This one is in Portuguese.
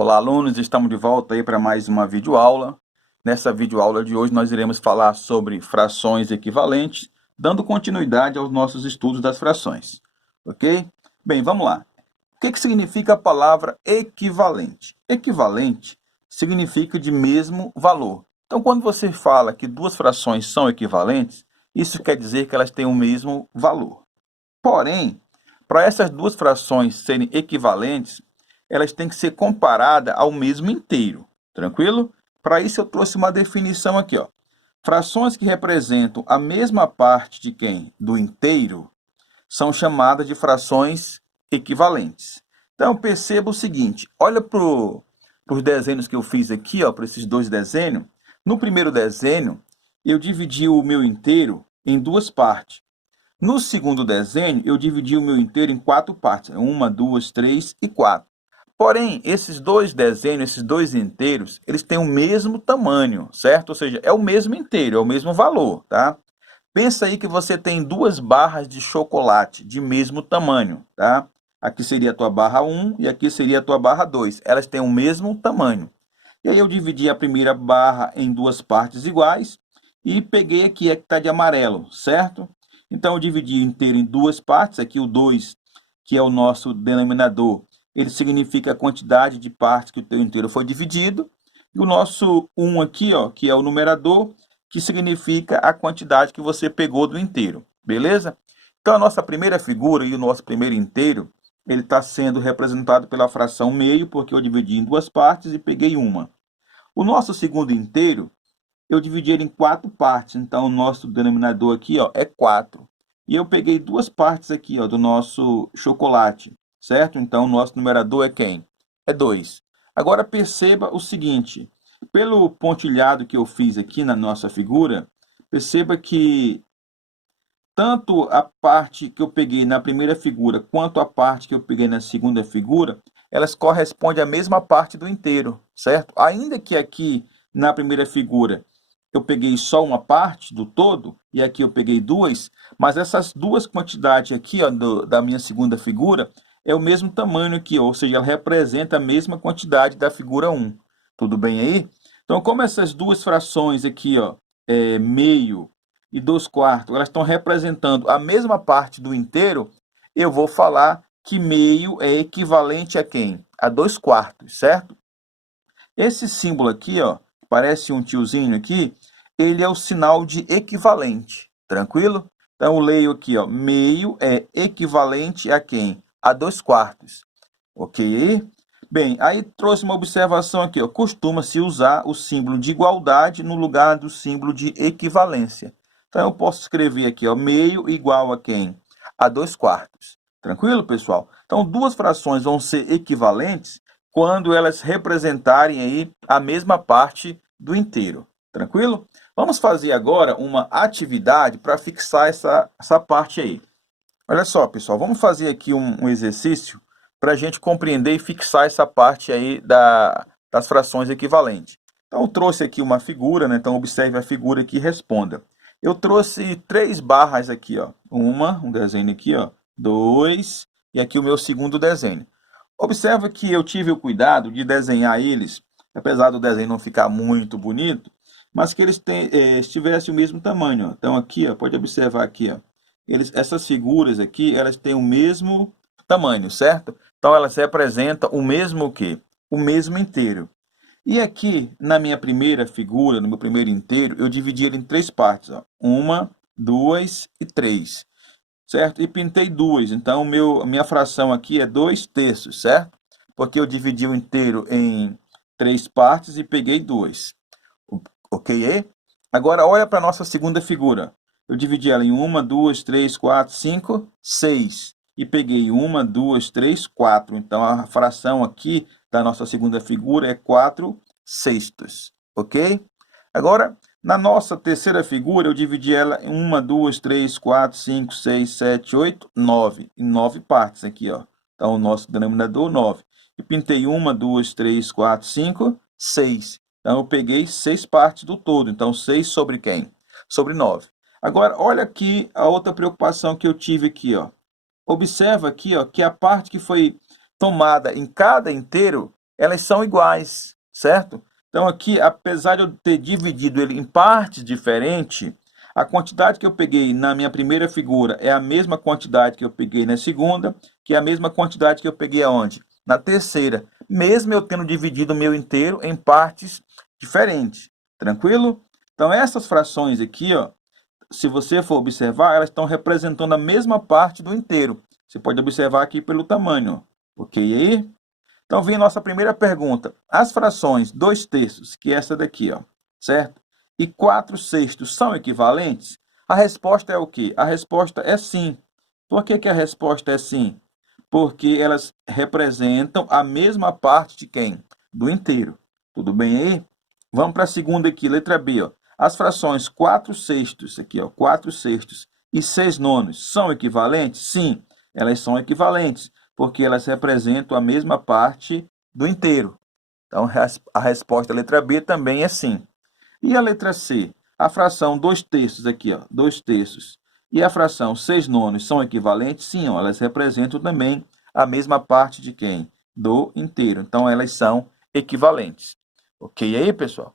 Olá, alunos, estamos de volta aí para mais uma videoaula. Nessa videoaula de hoje nós iremos falar sobre frações equivalentes, dando continuidade aos nossos estudos das frações, ok? Bem, vamos lá. O que significa a palavra equivalente? Equivalente significa de mesmo valor. Então, quando você fala que duas frações são equivalentes, isso quer dizer que elas têm o mesmo valor. Porém, para essas duas frações serem equivalentes, elas têm que ser comparadas ao mesmo inteiro, tranquilo? Para isso eu trouxe uma definição aqui, ó. Frações que representam a mesma parte de quem? Do inteiro, são chamadas de frações equivalentes. Então perceba o seguinte, olha para os desenhos que eu fiz aqui, ó, para esses dois desenhos. No primeiro desenho, eu dividi o meu inteiro em duas partes. No segundo desenho, eu dividi o meu inteiro em quatro partes. Uma, duas, três e quatro. Porém, esses dois desenhos, esses dois inteiros, eles têm o mesmo tamanho, certo? Ou seja, é o mesmo inteiro, é o mesmo valor, tá? Pensa aí que você tem duas barras de chocolate de mesmo tamanho, tá? Aqui seria a tua barra 1 e aqui seria a tua barra 2. Elas têm o mesmo tamanho. E aí eu dividi a primeira barra em duas partes iguais e peguei aqui a que está de amarelo, certo? Então eu dividi inteiro em duas partes, aqui o 2, que é o nosso denominador, ele significa a quantidade de partes que o teu inteiro foi dividido, e o nosso 1 aqui, ó, que é o numerador, que significa a quantidade que você pegou do inteiro, beleza? Então a nossa primeira figura e o nosso primeiro inteiro, ele está sendo representado pela fração meio, porque eu dividi em duas partes e peguei uma. O nosso segundo inteiro, eu dividi ele em quatro partes, então o nosso denominador aqui, ó, é 4. E eu peguei duas partes aqui, ó, do nosso chocolate, certo? Então o nosso numerador é quem? É 2. Agora perceba o seguinte, pelo pontilhado que eu fiz aqui na nossa figura, perceba que tanto a parte que eu peguei na primeira figura quanto a parte que eu peguei na segunda figura, elas correspondem à mesma parte do inteiro, certo? Ainda que aqui na primeira figura eu peguei só uma parte do todo, e aqui eu peguei duas, mas essas duas quantidades aqui, ó, da minha segunda figura, é o mesmo tamanho aqui, ou seja, ela representa a mesma quantidade da figura 1. Tudo bem aí? Então, como essas duas frações aqui, ó, meio e 2/4, elas estão representando a mesma parte do inteiro, eu vou falar que meio é equivalente a quem? A 2/4, certo? Esse símbolo aqui, ó, parece um tiozinho aqui, ele é o sinal de equivalente, tranquilo? Então eu leio aqui, ó, meio é equivalente a quem? A 2/4, ok? Bem, aí trouxe uma observação aqui, ó, costuma-se usar o símbolo de igualdade no lugar do símbolo de equivalência. Então eu posso escrever aqui, ó, meio igual a quem? A 2/4. Tranquilo, pessoal? Então duas frações vão ser equivalentes quando elas representarem aí a mesma parte do inteiro. Tranquilo? Vamos fazer agora uma atividade para fixar essa parte aí. Olha só, pessoal, vamos fazer aqui um exercício para a gente compreender e fixar essa parte aí das frações equivalentes. Então, eu trouxe aqui uma figura, né? Então, observe a figura aqui e responda. Eu trouxe três barras aqui, ó. Um desenho aqui, ó. Dois, e aqui o meu segundo desenho. Observa que eu tive o cuidado de desenhar eles, apesar do desenho não ficar muito bonito, mas que eles tivessem o mesmo tamanho, ó. Então, aqui, ó, pode observar aqui, ó. Essas figuras aqui, elas têm o mesmo tamanho, certo? Então, elas representam o mesmo o quê? O mesmo inteiro. E aqui, na minha primeira figura, no meu primeiro inteiro, eu dividi ele em três partes, ó. Uma, duas e três, certo? E pintei duas. Então, a minha fração aqui é 2/3, certo? Porque eu dividi o inteiro em três partes e peguei duas. Ok? Agora, olha para a nossa segunda figura. Eu dividi ela em uma, duas, três, quatro, cinco, seis. E peguei uma, duas, três, quatro. Então, a fração aqui da nossa segunda figura é 4/6. Ok? Agora, na nossa terceira figura, eu dividi ela em uma, duas, três, quatro, cinco, seis, sete, oito, 9. Em 9 partes aqui, ó. Então, o nosso denominador, 9. E pintei uma, duas, três, quatro, cinco, seis. Então, eu peguei 6 partes do todo. Então, 6 sobre quem? Sobre 9. Agora, olha aqui a outra preocupação que eu tive aqui, ó. Observa aqui, ó, que a parte que foi tomada em cada inteiro elas são iguais, certo? Então aqui, apesar de eu ter dividido ele em partes diferentes, a quantidade que eu peguei na minha primeira figura é a mesma quantidade que eu peguei na segunda, que é a mesma quantidade que eu peguei aonde? Na terceira, mesmo eu tendo dividido o meu inteiro em partes diferentes, tranquilo? Então essas frações aqui, ó, se você for observar, elas estão representando a mesma parte do inteiro. Você pode observar aqui pelo tamanho, ó. Ok aí? Então vem a nossa primeira pergunta. As frações 2/3, que é essa daqui, ó, certo? E 4/6 são equivalentes? A resposta é o quê? A resposta é sim. Por que que a resposta é sim? Porque elas representam a mesma parte de quem? Do inteiro. Tudo bem aí? Vamos para a segunda aqui, letra B, ó. As frações 4/6, aqui, ó, 4/6 e 6/9 são equivalentes? Sim, elas são equivalentes, porque elas representam a mesma parte do inteiro. Então, a resposta letra B também é sim. E a letra C? A fração 2/3 aqui, ó, 2/3 e a fração 6/9 são equivalentes? Sim, ó, elas representam também a mesma parte de quem? Do inteiro. Então, elas são equivalentes. Ok aí, pessoal?